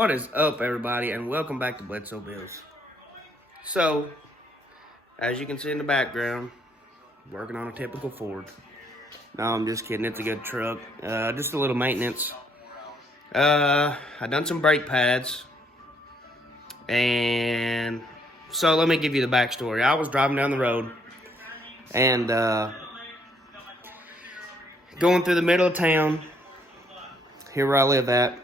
What is up, everybody, and welcome back to Bledsoe Bills. So, as you can see in the background, working on a typical Ford. No, I'm just kidding. It's a good truck. Just a little maintenance. I done some brake pads, and so let me give you the backstory. I was driving down the road, and going through the middle of town, here where I live at.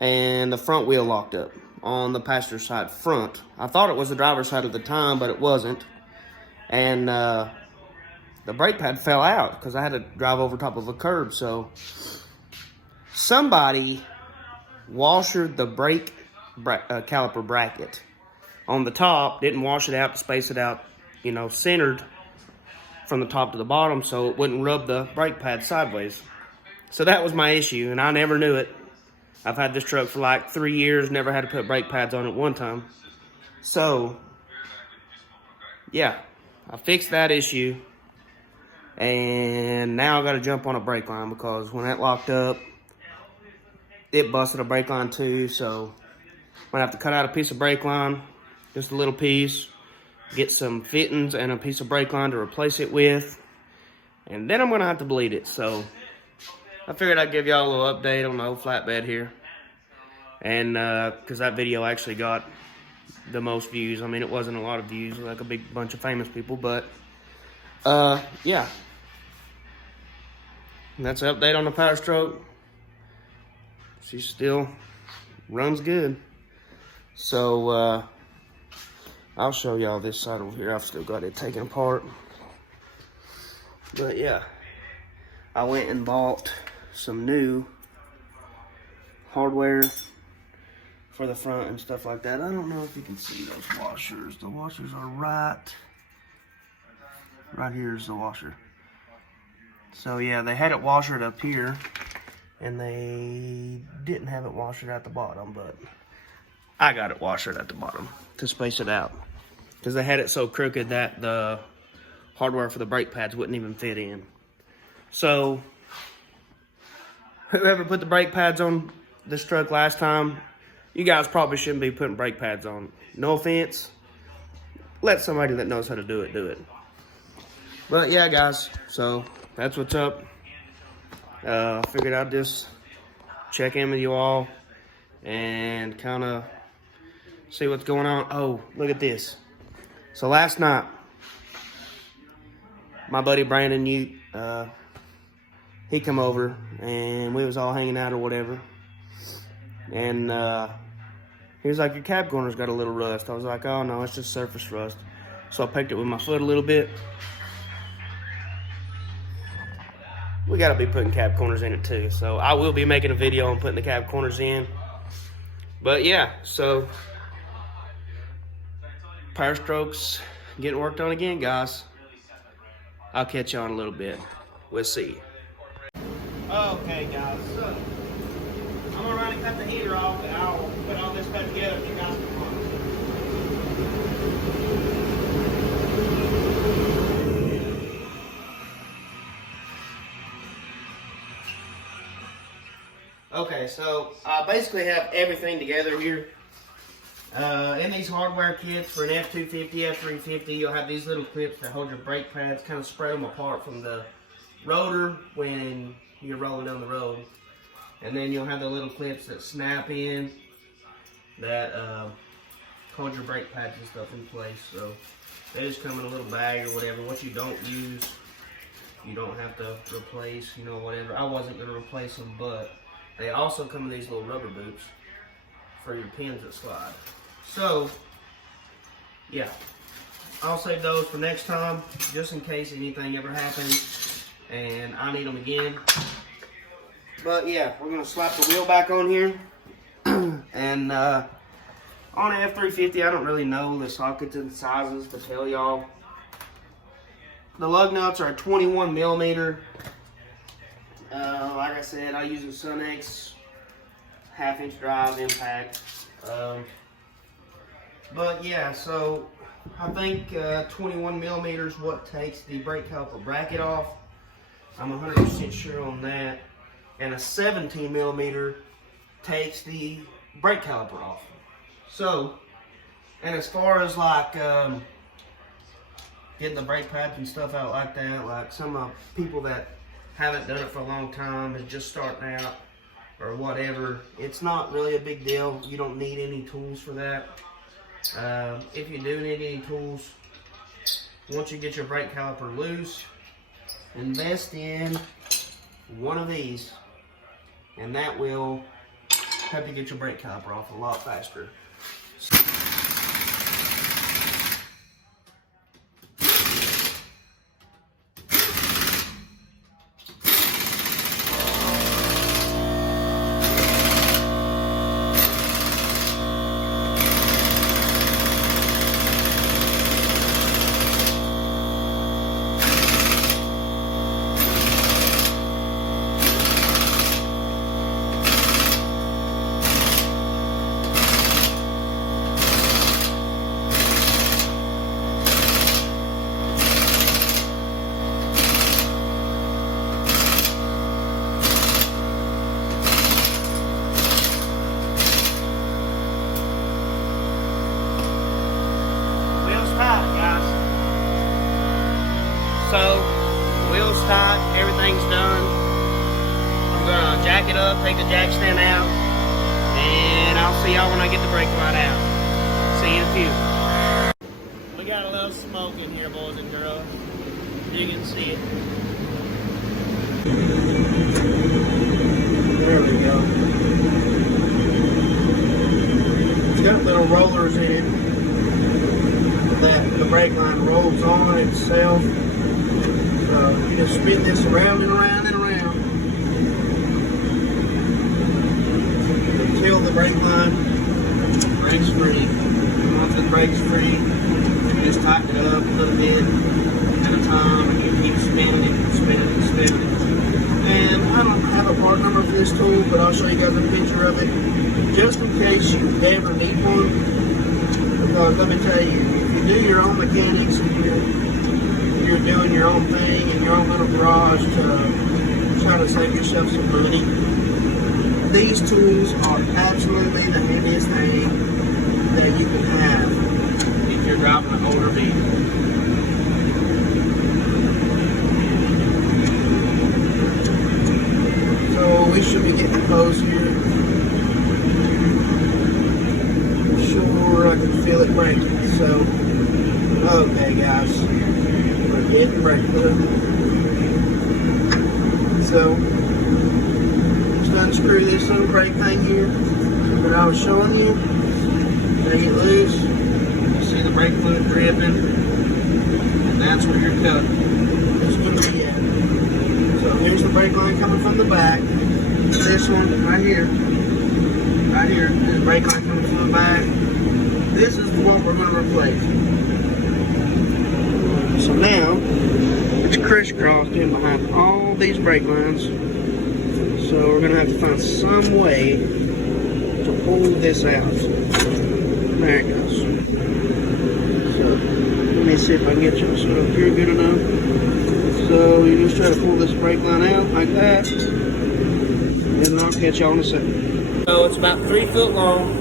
And the front wheel locked up on the passenger side front. I thought it was the driver's side at the time, but it wasn't. And the brake pad fell out because I had to drive over top of a curb. So somebody washered the brake caliper bracket on the top, didn't wash it out to space it out, centered from the top to the bottom so it wouldn't rub the brake pad sideways. So that was my issue, and I never knew it. I've had this truck for like 3 years, never had to put brake pads on it one time. So, yeah, I fixed that issue. And now I got to jump on a brake line because when that locked up, it busted a brake line too. So, I'm going to have to cut out a piece of brake line, just a little piece, get some fittings and a piece of brake line to replace it with. And then I'm going to have to bleed it. So, I figured I'd give y'all a little update on the old flatbed here. And, because that video actually got the most views. I mean, it wasn't a lot of views, like a big bunch of famous people, but, yeah. And that's an update on the Power Stroke. She still runs good. So, I'll show y'all this side over here. I've still got it taken apart. But, yeah. I went and bought some new hardware for the front and stuff like that. I don't know if you can see those washers. The washers are right here is the washer. So yeah, they had it washered up here and they didn't have it washered at the bottom, but I got it washered at the bottom to space it out because they had it so crooked that the hardware for the brake pads wouldn't even fit in. So whoever put the brake pads on this truck last time, you guys probably shouldn't be putting brake pads on. No offense. Let somebody that knows how to do it, do it. But yeah, guys, so that's what's up. Figured I'd just check in with you all and kind of see what's going on. Oh, look at this. So last night, my buddy Brandon, he come over and we was all hanging out or whatever. And he was like, your cab corner's got a little rust. I was like, oh no, it's just surface rust. So I picked it with my foot a little bit. We gotta be putting cab corners in it too. So I will be making a video on putting the cab corners in. But yeah, so Power Stroke's getting worked on again, guys. I'll catch you on a little bit. We'll see. Okay, guys, so I'm gonna run and cut the heater off, and I'll put all this back together if you guys can follow. Okay, so I basically have everything together here. In these hardware kits for an F-250, F-350, you'll have these little clips that hold your brake pads, kind of spread them apart from the rotor when you're rolling down the road. And then you'll have the little clips that snap in that hold your brake pads and stuff in place. So they just come in a little bag or whatever. What you don't use, you don't have to replace, whatever. I wasn't going to replace them, but they also come in these little rubber boots for your pins that slide. So, yeah, I'll save those for next time, just in case anything ever happens and I need them again. But yeah, we're gonna slap the wheel back on here. And on an F-350, I don't really know the sockets and sizes to tell y'all. The lug nuts are 21 millimeter. Like I said, I use a Sun-X 1/2-inch drive impact. But yeah, so I think 21 millimeters is what takes the brake caliper bracket off. I'm 100% sure on that. And a 17 millimeter takes the brake caliper off. So, and as far as like getting the brake pads and stuff out like that, like some people that haven't done it for a long time and just starting out or whatever, it's not really a big deal. You don't need any tools for that. If you do need any tools, once you get your brake caliper loose, invest in one of these, and that will help you get your brake caliper off a lot faster. So, wheels tight, everything's done. I'm gonna jack it up, take the jack stand out, and I'll see y'all when I get the brake light out. See you in a few. We got a little smoke in here, boys and girls. You can see it. There we go. It's got little rollers in it that the brake line rolls on itself. You just spin this around and around and around until the brake line breaks free. Once it breaks free, you just tighten it up a little bit at a time, and you keep spinning it and spinning it and spinning it. And I don't have a part number for this tool, but I'll show you guys a picture of it just in case you ever need one. Because let me tell you, if you do your own mechanics and you're doing your own thing in your own little garage to try to save yourself some money, these tools are absolutely the handiest thing that you can have if you're driving an older vehicle. So we should be getting close here. Sure, I can feel it breaking. So, okay, guys. Getting brake fluid. So, just unscrew this little brake thing here that I was showing you. Take it loose. You see the brake fluid dripping, and that's where your cut is going to be at. So here's the brake line coming from the back. This one right here, this brake line coming from the back. This is the one we're going to replace. So now, it's crisscrossed in behind all these brake lines. So we're going to have to find some way to pull this out. There it goes. So, let me see if I can get you set up here good enough. So you just try to pull this brake line out like that. And I'll catch y'all in a second. So it's about 3 foot long.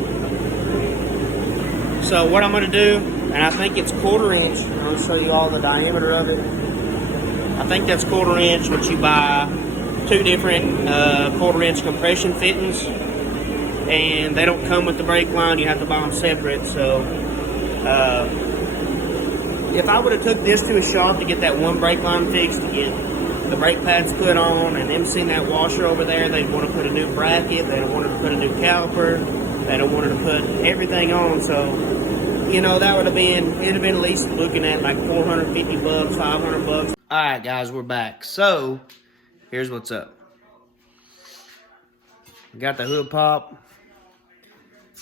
So what I'm going to do, and I think it's 1/4 inch. I'll show you all the diameter of it. I think that's 1/4 inch, which you buy 2 different 1/4 inch compression fittings, and they don't come with the brake line. You have to buy them separate. So if I would have took this to a shop to get that one brake line fixed, to get the brake pads put on, and them seen that washer over there, they'd want to put a new bracket, they'd want to put a new caliper, they'd have wanted to put everything on. So, you know, that would have been, it'd have been at least looking at like $450, $500. All right, guys, we're back. So, here's what's up. We got the hood pop.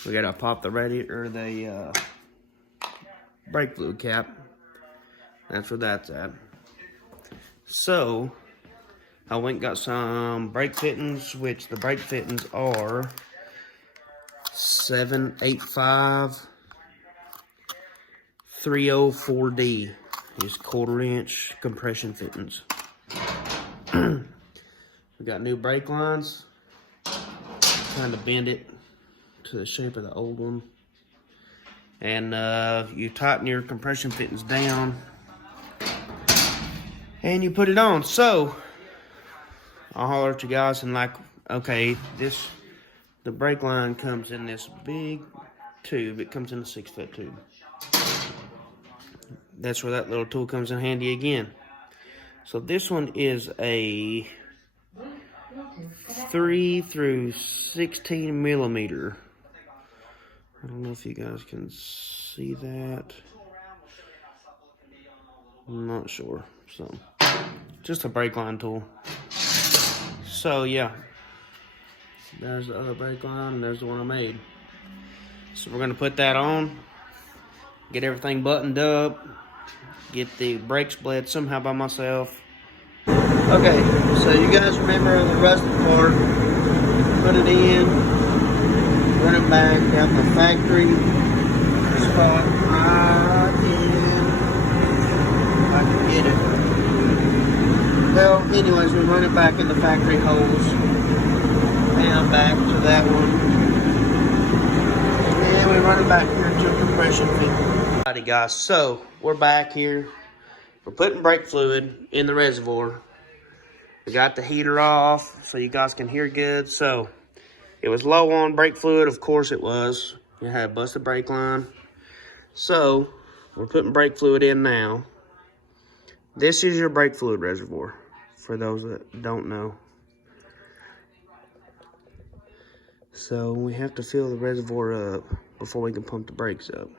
We got to pop the radiator, the brake fluid cap. That's where that's at. So, I went and got some brake fittings, which the brake fittings are 785 304D. These 1/4 inch compression fittings. We got new brake lines. trying to bend it to the shape of the old one. And you tighten your compression fittings down and you put it on. So I'll holler at you guys and like, okay, the brake line comes in this big tube. It comes in a 6-foot tube. That's where that little tool comes in handy again. So this one is a 3 through 16 millimeter. I don't know if you guys can see that. I'm not sure. So, just a brake line tool. So yeah, there's the other brake line, and there's the one I made. So we're gonna put that on, get everything buttoned up, get the brakes bled somehow by myself. Okay, so you guys remember the rusted part, put it in, run it back down the factory spot right in, if I can get it. Well, anyways, we run it back in the factory holes, and back to that one, and then we run it back here to a compression fit. Alrighty guys, so we're back here. We're putting brake fluid in the reservoir. We got the heater off so you guys can hear good. So it was low on brake fluid, of course it was. You had a busted brake line. So we're putting brake fluid in now. This is your brake fluid reservoir, for those that don't know. So we have to fill the reservoir up before we can pump the brakes up.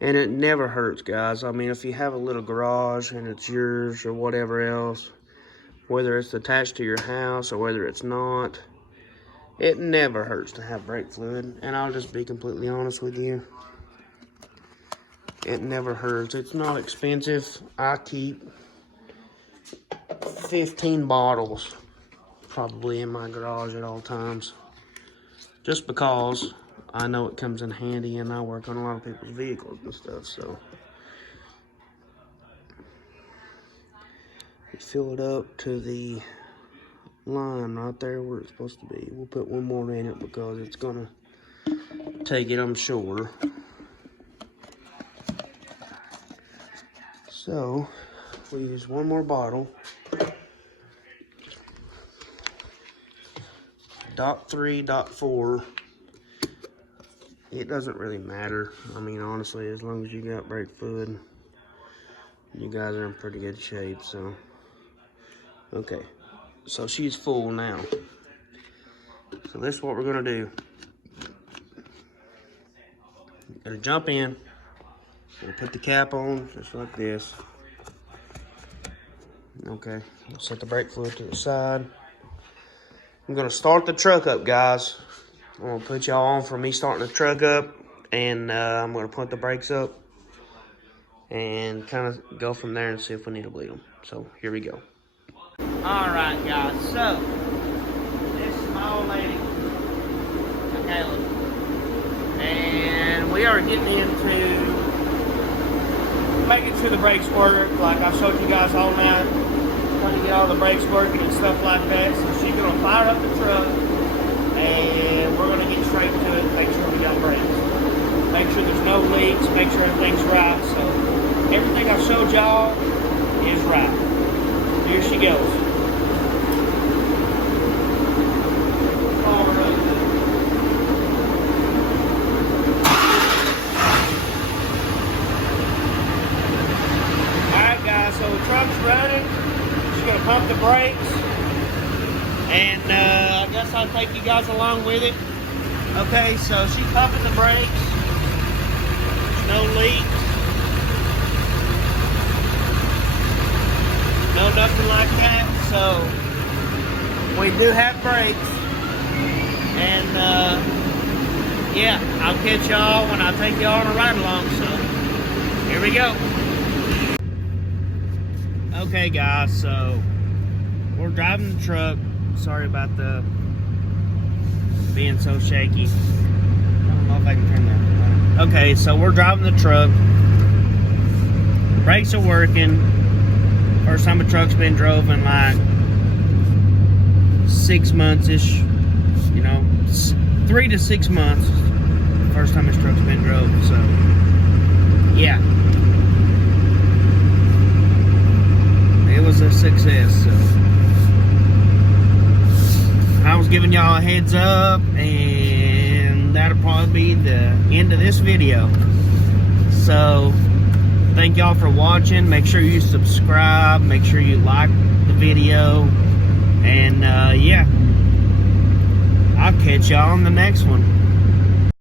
And it never hurts, guys. I mean, if you have a little garage and it's yours or whatever else, whether it's attached to your house or whether it's not, it never hurts to have brake fluid. And I'll just be completely honest with you. It never hurts. It's not expensive. I keep 15 bottles probably in my garage at all times. Just because I know it comes in handy, and I work on a lot of people's vehicles and stuff, so. You fill it up to the line right there where it's supposed to be. We'll put one more in it because it's gonna take it, I'm sure. So, we use one more bottle. Dot 3, dot 4. It doesn't really matter. I mean, honestly, as long as you got brake fluid, you guys are in pretty good shape, so. Okay, so she's full now. So this is what we're gonna do. Gonna jump in, gonna put the cap on, just like this. Okay, set the brake fluid to the side. I'm gonna start the truck up, guys. I'm gonna put y'all on for me starting the truck up, and I'm gonna put the brakes up and kind of go from there and see if we need to bleed them. So here we go. All right, guys. So this is my old lady, Michaela, and we are getting into making sure the brakes work. Like I showed you guys all night, trying to get all the brakes working and stuff like that. So she's gonna fire up the truck, and we're gonna get straight to it, make sure we got brakes. Make sure there's no leaks, make sure everything's right. So everything I showed y'all is right. Here she goes. Alright guys, so the truck's running. She's gonna pump the brakes. And I guess I'll take you guys along with it. Okay, so she's pumping the brakes. There's no leaks. No, nothing like that. So we do have brakes. And yeah, I'll catch y'all when I take y'all on a ride along. So here we go. Okay guys, so we're driving the truck. Sorry about the being so shaky. I don't know if I can turn that. Okay, so we're driving the truck. The brakes are working. First time a truck's been drove in like 6 months-ish, you know, 3 to 6 months. First time this truck's been drove, so yeah. It was a success, so I was giving y'all a heads up, and that'll probably be the end of this video. So thank y'all for watching. Make sure you subscribe, make sure you like the video, and yeah, I'll catch y'all on the next one.